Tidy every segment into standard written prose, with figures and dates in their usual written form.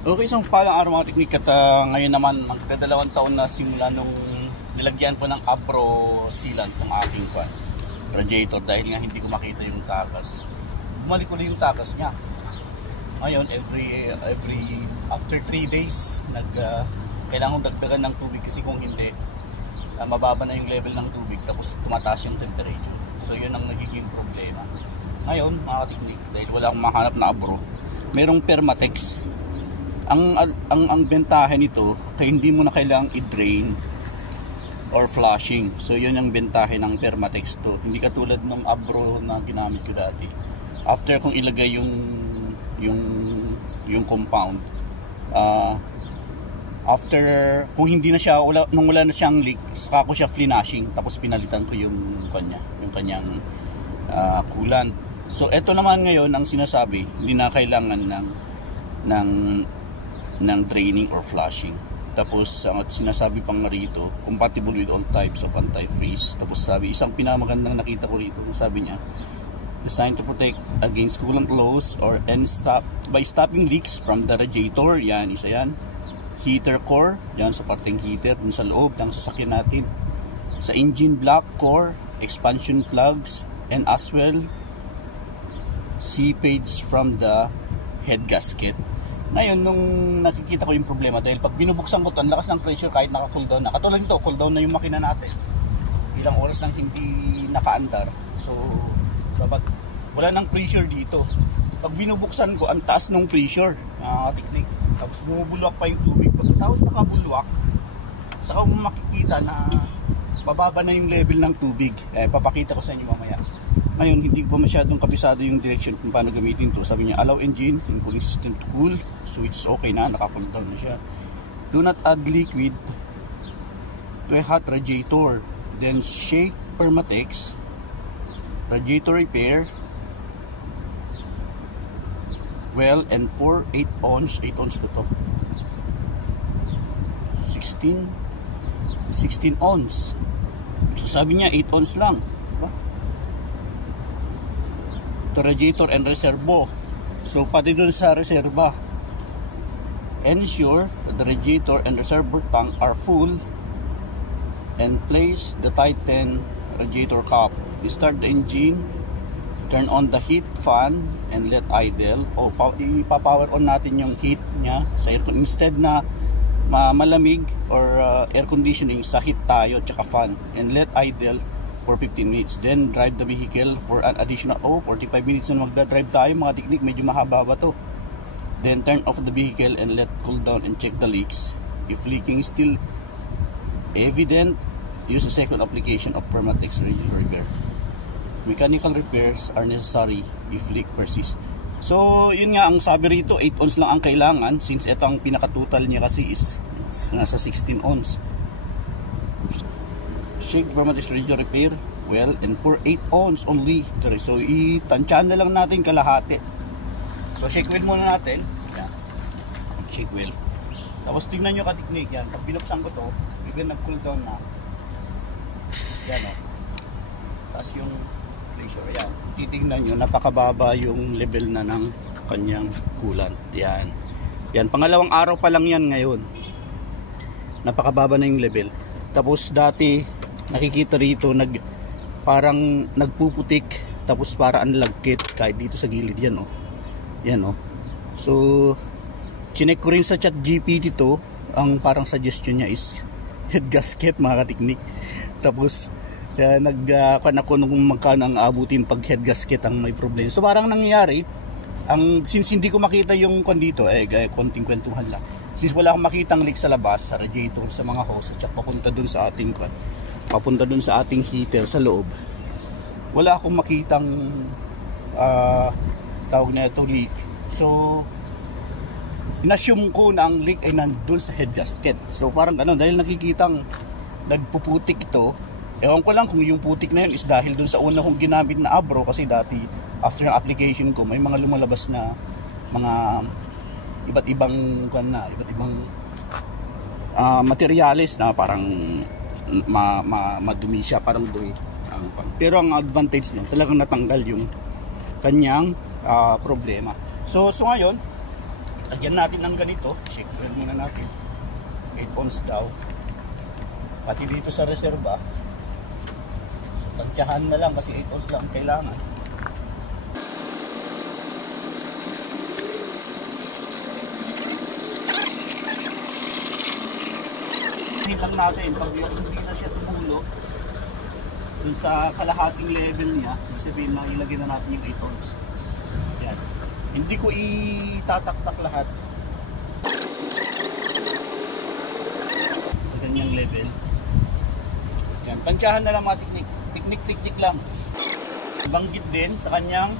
Okay, isang palang araw mga teknik at ngayon naman magdadalawang taon na simula nung nilagyan po ng Abro sealant ng aking radiator dahil nga hindi ko makita yung takas. Bumalik ko yung takas niya. Ngayon every after 3 days kailangan dagdagan ng tubig kasi kung hindi mababa na yung level ng tubig tapos tumataas yung temperature. So yun ang nagiging problema. Ngayon mga teknik, dahil wala akong mahanap na Abro, merong Permatex. Ang bentahe nito kaya hindi mo na kailangang i-drain or flushing. So yun ang bentahe ng Permatex to. Hindi katulad ng Abro na ginamit ko dati. After kong ilagay yung compound, after kung hindi na siya nung wala na siyang leak, saka ko siya flinashing tapos pinalitan ko yung kanyang coolant. So eto naman ngayon ang sinasabi, hindi na kailangan ng draining or flushing. Tapos ang sinasabi pang rito, compatible with all types of anti-freeze. Tapos sabi, isang pinamagandang nakita ko rito, sabi niya, designed to protect against coolant loss by stopping leaks from the radiator. Yan, isa yan. Heater core, yan sa parteng heater dun sa loob ng sasakyan natin. Sa engine block core, expansion plugs, and as well seepage from the head gasket. Ngayon, nung nakikita ko yung problema, dahil pag binubuksan ko ito, ang lakas ng pressure kahit naka-cool down na. Katulad nito, cool down na yung makina natin. Ilang oras lang hindi naka-andar. So, dapat wala nang pressure dito. Pag binubuksan ko, ang taas ng pressure. Teknik. Tapos bumubulwak pa yung tubig. Pagkatapos nakabulwak, saka mo makikita na bababa na yung level ng tubig. Papakita ko sa inyo mamaya. Ngayon, hindi ko pa masyadong kabisado yung direction kung paano gamitin to. Sabi niya, allow engine and cooling system to cool. So it's okay na, naka-cool down na siya. Do not add liquid to a hot radiator. Then shake Permatex. Radiator repair. Well, and pour 8 ounce. 8 ounce ko to. 16 ounce. So sabi niya, 8 ounce lang. To radiator and reservo. So pati dun sa reserva, ensure that the radiator and reservoir tank are full and place the tighten radiator cap. Start the engine, turn on the heat fan and let idle. O ipapower on natin yung heat nya sa air, instead na malamig or air conditioning, sa heat tayo tsaka fan, and let idle for 15 minutes. Then drive the vehicle for an additional 45 minutes na magda-drive tayo mga teknik, medyo mahaba ba to. Then turn off the vehicle and let cool down and check the leaks. If leaking is still evident, use a second application of Permatex radiator repair. Mechanical repairs are necessary if leak persists. So yun nga, ang sabi rito 8 ounce lang ang kailangan, since ito ang pinaka-total niya kasi is nasa 16 ounce. Shake Permatex radiator repair well and pour 8 ounce only. So itansyahan na lang natin kalahati. So shake well muna natin. Yan. Shake well. Tapos tingnan nyo ka-teknik yan. Pag binuksan ko to, bigyan nag-cool down na. Yan o. Tapos yung pressure yan. Titignan nyo, napakababa yung level na ng kanyang coolant. Yan. Yan. Pangalawang araw pa lang yan ngayon. Napakababa na yung level. Tapos dati nakikita rito parang nagpuputik, tapos para anlagkit kahit dito sa gilid. Yan o. Yan o. So chinek ko rin sa ChatGPT to, ang parang suggestion niya is head gasket mga kateknik. Tapos nagkuhan ako nung magkano ang abutin pag head gasket ang may problema. So parang nangyayari, since hindi ko makita yung dito, konting kwentuhan lang. Since wala akong makitang leak sa labas, sa radiator, sa mga hose, at papunta dun sa ating heater sa loob, wala akong makitang tawag na ito leak. So inassume ko na ang leak ay nandun sa head gasket. So parang gano'n, dahil nakikitang nagpuputik ito. Ewan ko lang kung yung putik na yun is dahil dun sa una kong ginamit na Abro, kasi dati after ng application ko may mga lumalabas na mga iba't ibang materyales na parang madumi siya, parang dumi. Pero ang advantage niya, talagang natanggal yung kanyang problema. So ngayon lagyan natin ng ganito. Shake well muna natin. 8 ons daw. Pati dito sa reserva. So tansyahan na lang kasi 8 ons lang kailangan. Lang natin pag hindi na siya tumulo dun sa kalahating level niya, sabihin na ilagay na natin yung 8 ons. Yan. Hindi ko itataktak lahat sa ganyang level. Yan. Tansyahan na lang mga tiknik lang. Banggit din sa kanyang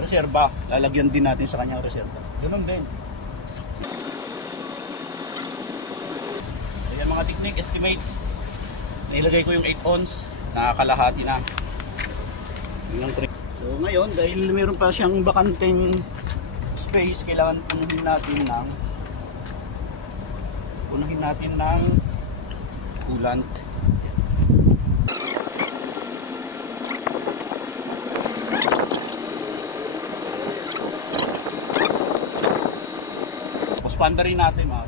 reserva. Lalagyan din natin sa kanyang reserva. Ganun din. Ayan mga tiknik, estimate. Nailagay ko yung 8 ons. Nakakalahati na. Yung trick. So ngayon, dahil meron pa siyang bakanteng space, kailangan punuhin natin ng coolant. Tapos pandarin natin mga.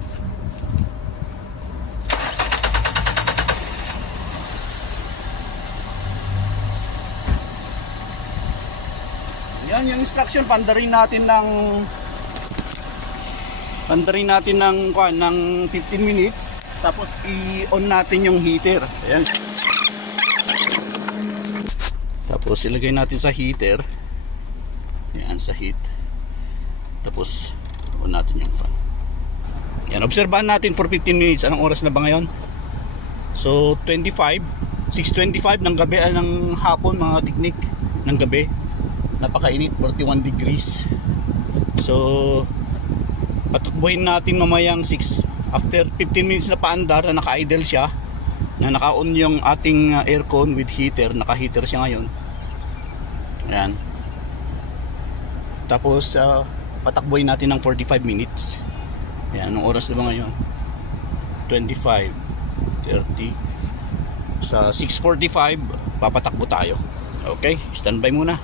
Yan yung instruction, pandarin natin ng 15 minutes, tapos i-on natin yung heater. Ayan. Tapos ilagay natin sa heater. Yan, sa heat. Tapos on natin yung fan. Yan, obserbahan natin for 15 minutes. Anong oras na ba ngayon? So 6:25 ng gabi, ng hapon mga tiknik, ng gabi. Napakainit, 41 degrees. So patakbuhin natin mamayang 6. After 15 minutes na paandar na naka-idle siya, na naka-on yung ating aircon with heater, naka-heater siya ngayon. Ayan. Tapos patakbuhin natin ng 45 minutes. Ayan, anong oras na ba ngayon? 25, 30. Sa 6:45 papatakbo tayo. Okay, standby muna.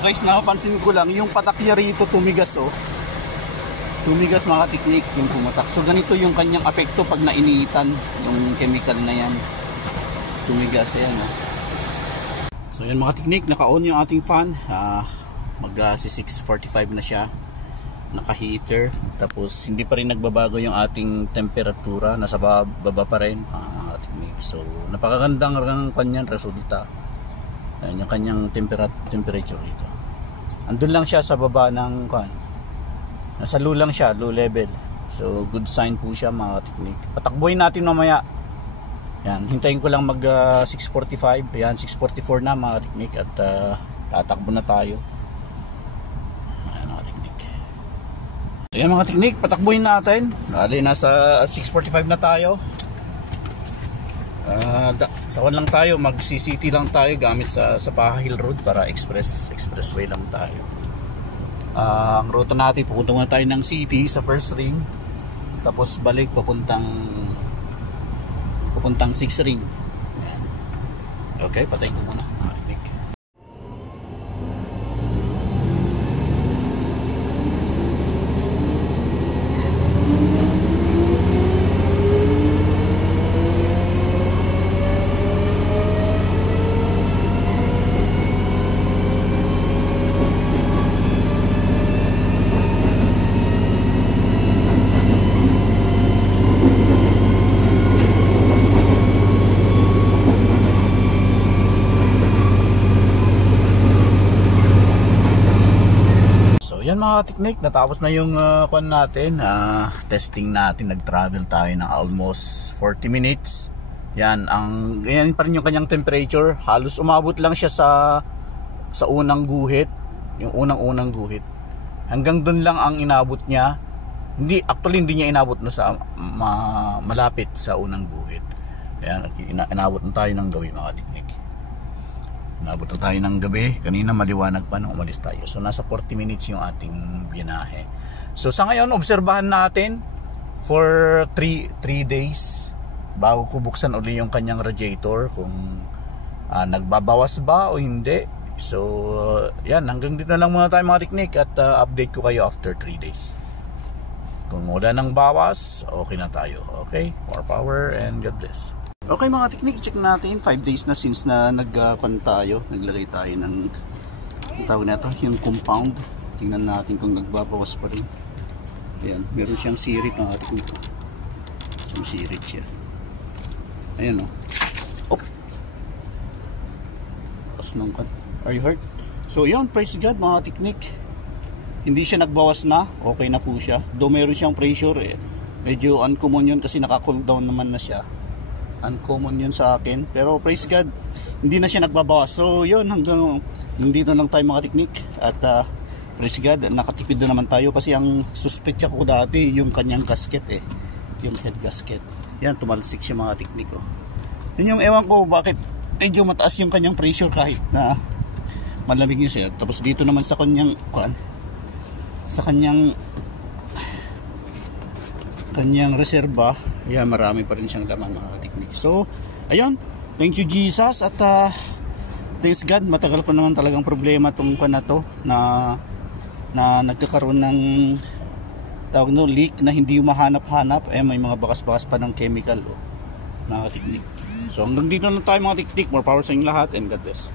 Guys, napapansin ko lang yung patak niya rito tumigas, oh. Tumigas mga tiknik yung pumatak. So ganito yung kanyang apekto pag nainitan yung chemical na yan. Tumigas, ayan, oh. So yan mga tiknik, naka-on yung ating fan. Mag 6:45 na siya. Naka-heater. Tapos hindi pa rin nagbabago yung ating temperatura, nasa baba pa rin mga tiknik. So napakagandang kanyang resulta. Ayan, yung kanyang temperature dito. Andun lang siya sa baba ng nasa low lang siya, low level. So good sign po siya mga tiknik. Patakbuhin natin mamaya. Yan, hintayin ko lang mag 6:45. Ayan, 6:44 na mga tiknik. At tatakbo na tayo. Ayan mga tiknik. So yan mga tiknik, patakbuhin natin. Dali, nasa 6:45 na tayo. Sawan lang tayo, mag-CCT lang tayo gamit sa Paha Hill Road para expressway lang tayo. Ang ruta natin, pupunta muna tayo ng city sa first ring, tapos balik papuntang 6 ring. Ayan. Okay, patayin ko muna. Yan mga tiknik, natapos na yung testing natin. Nag-travel tayo ng almost 40 minutes. Yan pa rin yung kanyang temperature. Halos umabot lang siya sa unang guhit, yung unang guhit. Hanggang dun lang ang inabot niya. Hindi niya inabot na sa malapit sa unang guhit. Ayan, inabot na tayo ng gabi mga tiknik. Nabot na tayo ng gabi. Kanina maliwanag pa nung umalis tayo. So nasa 40 minutes yung ating binahe. So sa ngayon, obserbahan natin for 3 days bago ko buksan uli yung kanyang radiator kung nagbabawas ba o hindi So yan, hanggang dito na lang muna tayo mga teknik, at update ko kayo after 3 days. Kung wala nang bawas, okay na tayo. Okay, more power and God bless. Okay mga teknik, check natin 5 days na since na naglagay tayo ng tawag na ito, yung compound. Tingnan natin kung nagbabawas pa rin. Ayan, meron siyang sirit mga teknik. Isang sirit siya. Ayan o. Oh. Kasnong kan. Are you hurt? So yun, praise God mga teknik. Hindi siya nagbawas na, okay na po siya. Though meron siyang pressure medyo uncommon yun kasi naka-cool down naman na siya. Uncommon yun sa akin. Pero praise God, hindi na siya nagbabawas. So yun, hanggang dito lang tayo mga teknik. At praise God, nakatipid na naman tayo kasi ang suspect ko dati yung kanyang gasket yung head gasket. Yan, tumalsik siya mga teknik. Yun yung ewan ko bakit medyo mataas yung kanyang pressure kahit na malamig niya siya. Tapos dito naman sa kanyang reserba, yan, marami pa rin siyang laman mga teknik. So ayun, thank you Jesus, at thanks God, matagal pa naman talagang problema itong na to na nagkakaroon ng tawag no, leak na hindi mahanap-hanap. May mga bakas-bakas pa ng chemical mga teknik. So hanggang dito na tayo mga teknik. More power sa inyong lahat and God bless.